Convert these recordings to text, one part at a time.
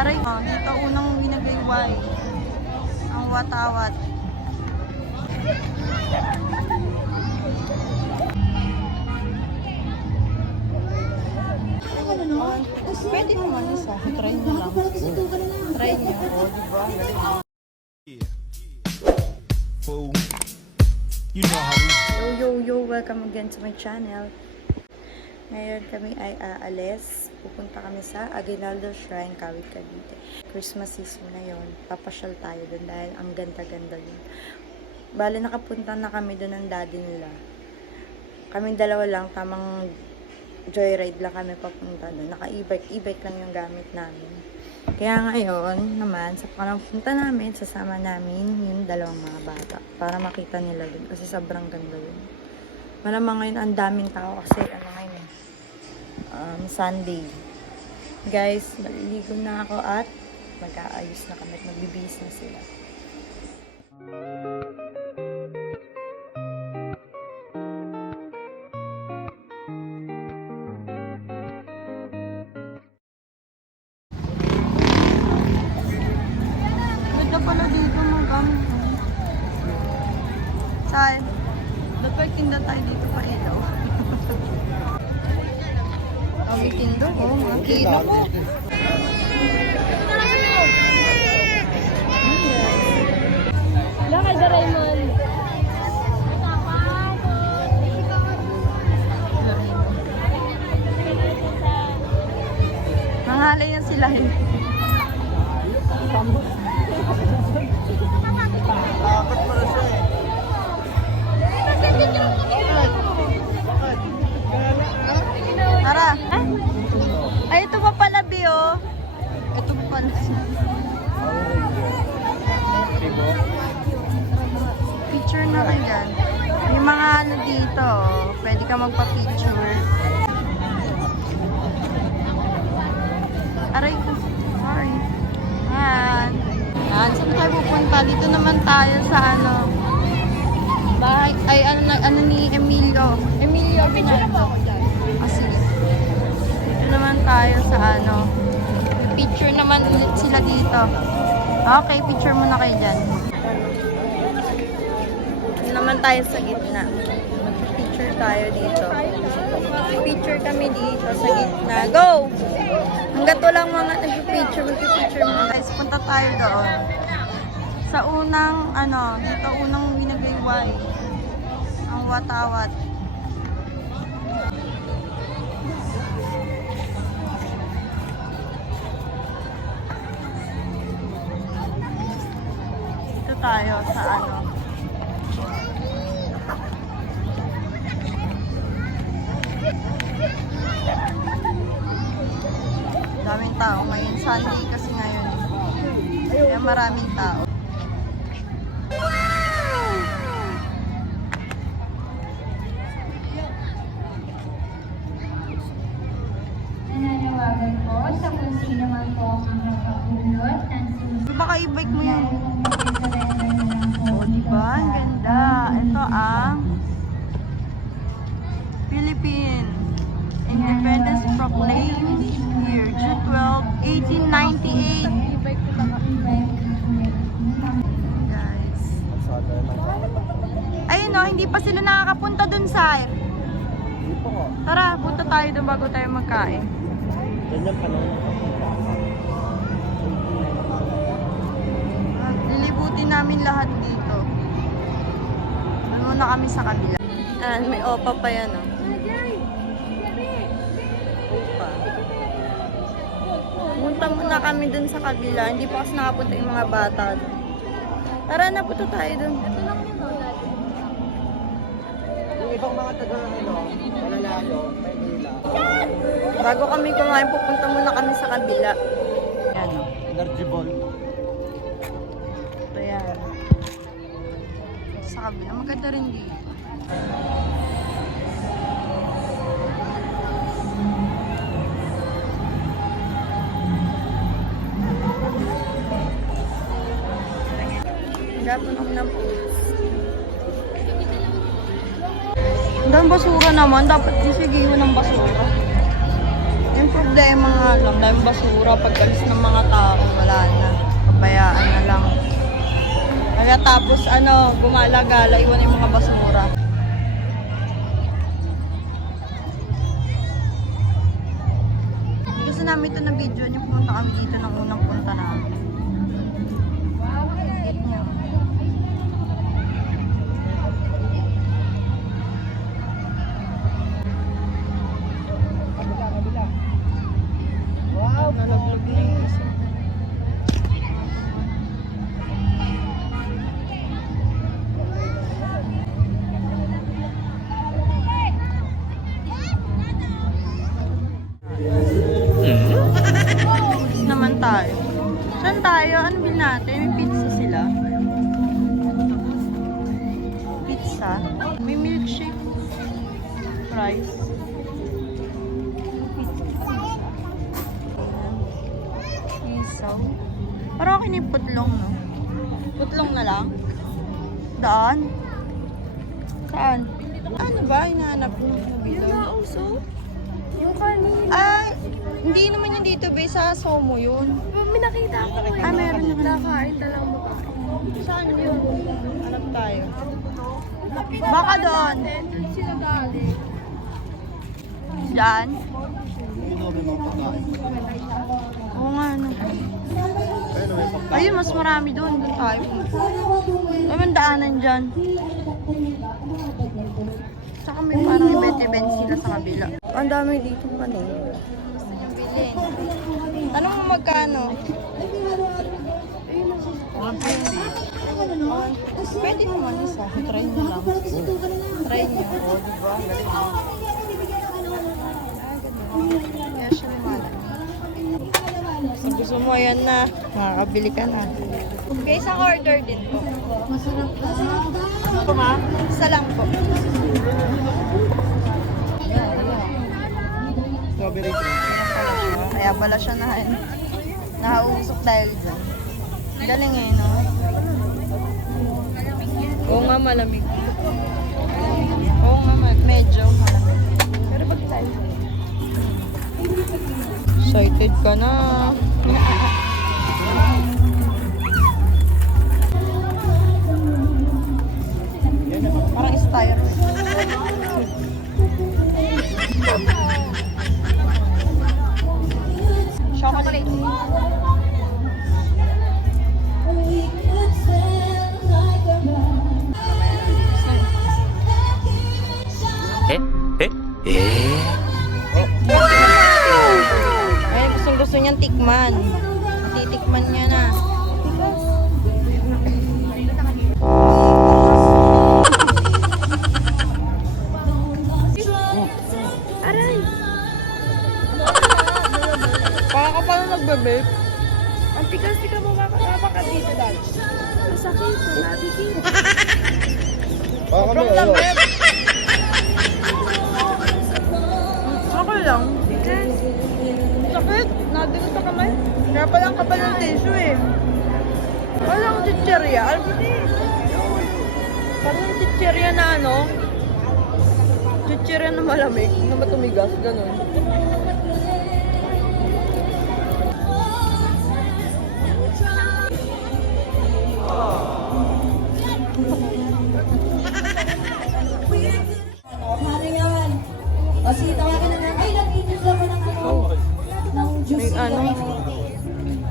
Aray, dito unang binagayway. Ang watawat. Pwede naman isa. Try nyo lang. Try nyo. O, diba? Fool. You know how we Yo, welcome again to my channel. Ngayon kami ay aalis. Pupunta kami sa Aguinaldo Shrine, Kawit, Cavite. Christmas season na yon. Papasyal tayo doon dahil ang ganda-ganda yun. Bale, nakapunta na kami doon ng daddy nila. Kaming dalawa lang, tamang joyride lang kami papunta doon. Naka-e-bike lang yung gamit namin. Kaya ngayon naman, sa panapunta namin, sasama namin yung dalawang mga bata para makita nila doon kasi sobrang ganda yun. Malamang ngayon ang daming tao kasi ngayon Sunday. Guys, maliligo na ako at mag-aayos na kami at magbibihis na sila. Ganda pala dito mag-gamit. Saan? Dapat tinda tayo dito pa ilaw. Kami tindo ko, mga kilo ko. Bakit ba, Raymond? Nangalay yan sila. Takot pala siya eh. Tara. Ay, ito pa pala, Bio. Ito pa pala. Picture na kayo dyan. May mga ano dito. Pwede ka magpa-picture. Aray ko. Sorry. Yan. Yan. Saan tayo pupunta? Dito naman tayo sa ano. Bahay. Ay, ano ni Emilio. Emilio, Binaldo. Sige. Dito naman tayo sa ano. Picture naman ulit sila dito. Okay, picture muna kayo dyan. Dito naman tayo sa gitna. Mag-picture tayo dito. Picture kami dito sa gitna. Go! Hanggat walang mga nag-picture, mag-picture muna. Guys, punta tayo doon. Sa unang, dito unang binagayway. Ang watawat. Dito tayo sa ano. Daming tao. Ngayon Sunday kasi ngayon. Kaya maraming tao. Nananawagan po sa kung sino man po ang nakapulot ng Baka i-bike mo yan. surrender na lang po. Diba? Ang ganda. Ito ang Philippine Independence Proclaimed year, June 12, 1898. Guys. Ayun o, hindi pa sila nakakapunta dun sa Tara, punta tayo dun bago tayo magkain. Ganyan pa lang. Lilibutin namin lahat dito. Doon muna kami sa kabila. May opa pa yan o. Opa. Punta muna kami dun sa kabila. Hindi pa kasi nakapunta yung mga bata. Tara na, punta tayo dun. Yung ibang mga malalayo, Maynila. Bago kami kumain, pupunta muna kami sa kabila. Yan o. Energy ball. Ito yan. Sa kabila, maganda rin dito. Gapon ako ng pulis. Ang basura naman, dapat disigiwan ng basura. Yung Hindi, mga alam, dahil basura. Pagkalis ng mga tao, wala na. Pabayaan na lang. Kaya tapos, gumala-gala, iwan yung mga basura. Gusto namin ito na video niyo, pumunta kami dito ng unang punta namin. Hit niyo. Wow, Nalaglag na yung isa. Naman tayo. Saan tayo? Ano bil natin? May pizza sila. Pizza. May milkshake. Fries. Isaw. Parang ako yung putlong, no? Putlong na lang? Daan? Saan? Ano ba? Hinahanap mo? Yung nauso? Yung kanin. Ah, hindi naman yung dito, be. Sa Somo yun. May nakita ako eh. Ah, meron naman. Nakain na lang mo. Saan yun? Hanap tayo. Baka doon. Doon sila galing. Diyan? Ano may mga pagkain? Oo nga, ano. Ayun, may pagkain. Ayun, mas marami doon. Doon tayo. Ay, may daanan dyan. Tsaka may parang event sila sa kabila. Ang dami dito pa na. Gusto niyong bilhin. Tanong mo magkano? 150. Pwede naman isa. Try nyo lang. Try nyo. Oo, diba? Galing. Kaya siya lumalan. Kung gusto mo, ayan na. Makakabili ka na. Okay, isang order din po. Ito ma? Isa lang po. Strawberry drink. Kaya pala siya nahausok dahil dyan. Galing eh, no? Oo nga, malamig. Oo nga, medyo malamig. Pero pag tayo. Excited ka na. Parang styro. Chocolate. Ay, gusto niyang tikman. Titikman niya na. Aray! Baka ka pala nagbe-vape. Ang tigas-tigas mo mapaka dito dahil. Masakit. Nabigil. Baka may Sobrang lamig. Okay lang. Sakit. Nadigo sa kamay. Kaya pala ang kapal ng tissue eh. Walang chicherya. Alam mo din. Parang chicherya na ano. Chicherya na malamig. Na matumigas. Ganun. Ano yan? O sige, tawagan na lang. Ay, nag-init ako ng juice. May ano?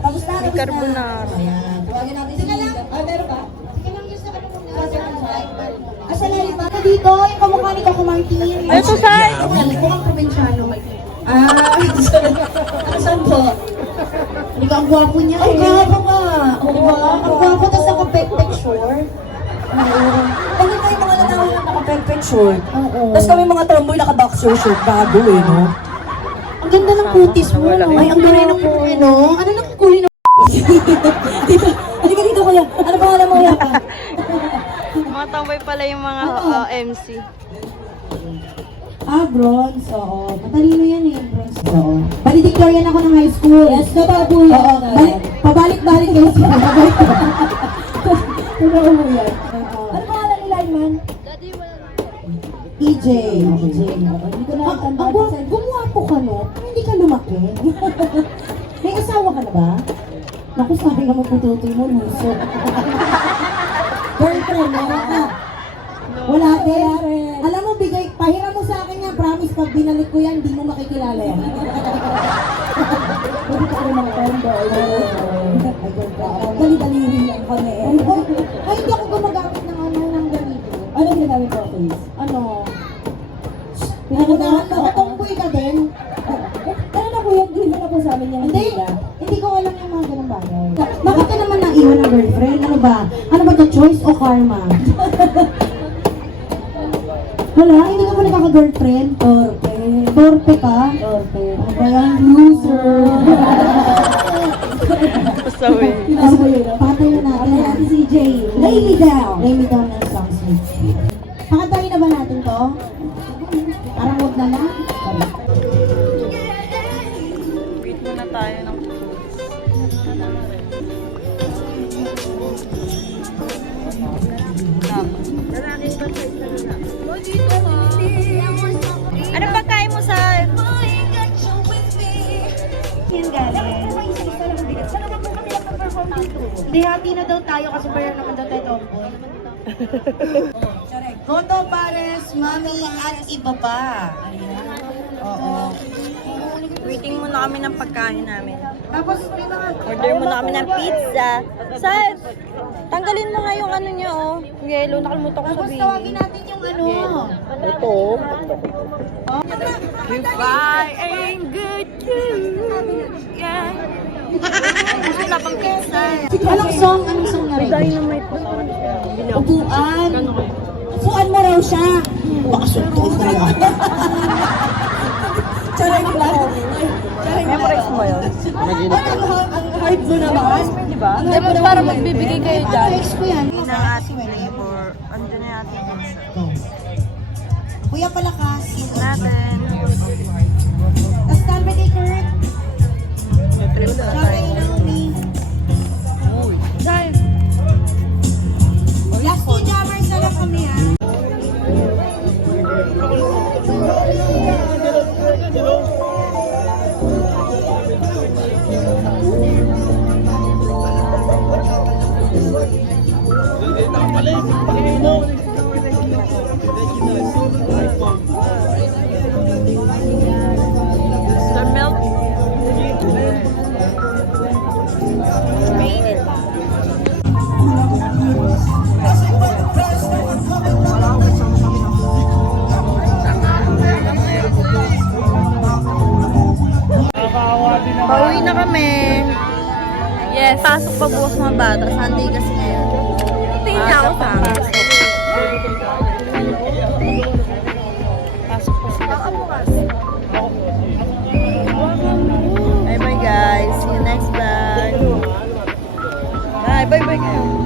Tapos na, May carbonara. Ayan, tawagan natin si Lisa. Ah, meron ba? Sige lang, just na kami sa lalim ba? Dito, yung kamukha ni Coco Martin. Ay, ito saan? Mukhang probinsyano. Saan po? Hindi ka ang gwapo niya. Ang gwapo nga. Ang gwapo, tapos naka-pek-pek short. Oo. Bakit kayo mga lalawan na naka-pek-pek short? Oo. Tapos kami mga tomboy naka-boxer short. Bago eh, no? Ang ganda ng kutis mo. Ay, ang ganda ng kulay, no? Ano ng kulay ng dito. Halika dito, kuya. Ano pangalan mo, kuya? Mga tambay pala yung mga MC. Bronze. Oo. Matalino yan eh, bronze. Oo. Valedictorian ako ng high school. Yes, totoo po yan. Oo. Pabalik-balik kayo siya. Totoo po yan. Ano pangalan ni Lineman? EJ. EJ. Hindi ko na tanda. Gumuwapo ka, no? Hindi hindi ka lumaki. May asawa ka na ba? Naku, sabi nga magpututoy mo, luso. Girlfriend, meron ka. Wala din. Alam mo, pahiram mo sa akin yan. Promise, pag binalik ko yan, di mo makikilala yan. Pwede ka rin mga tomboy. Dali-dali lang kami. Ay, hindi ako gumagamit ng ng ganito. Ano ginagamit ko, please? Ano? Pinagunahan mo, tomboy ka din. Ano na kuya, hindi mo na po sa amin yung hindi ko alam yung mga ganang bagay. Bakit ka naman naiwan ng girlfriend? Ano ba? Ano ba to, choice o karma? Wala, hindi ka pa nagkaka-girlfriend? Torpe. Torpe ka? Torpe. Ano ba yan? Loser. Pasawi. Patay na natin. Si CJ. Lay me down. Lay me down ng song sweet. Pakantayin na ba natin to? Parang huwag na lang. Wait muna tayo ng ano pagkain mo sa... Yan galing. Saan naman po kami nagpa-perform dito? Hindi, hati na daw tayo kasi parang naman daw tayo tomboy. Goto Pares, Mami at iba pa. Oo. Waiting muna kami ng pagkain namin. Tapos, may mga... Order muna kami ng pizza. Sir, tanggalin mo nga yung ano niyo, oh. Yellow, nakalimutan ko Tapos sabihin. tawagin natin yung ano. Ito. If I ain't good too, yeah. Wala pang pizza. Anong song? Anong song na rin? Dynamite ba? Upuan. Upuan mo raw siya. Baka suntuin na yan. Charing lang. Memorize mo yun? Ang hard mo naman. Di ba? Dapat para magbibigay kayo dyan. Ex ko yan. Ng ating flavor. Andun na yung ating pizza. Kuya Palakas. Natin. Tapos standby kay Kurt. Trip na Tsaka tayo. kay Naomi. Dahil, Last two jammers na lang kami ha. The milk. Pauwi na kami. yes. Pasok pa bukas mga bata. Sunday kasi ngayon. Tingin niya ako sa Bye bye guys. See you next vlog. Bye bye kayo.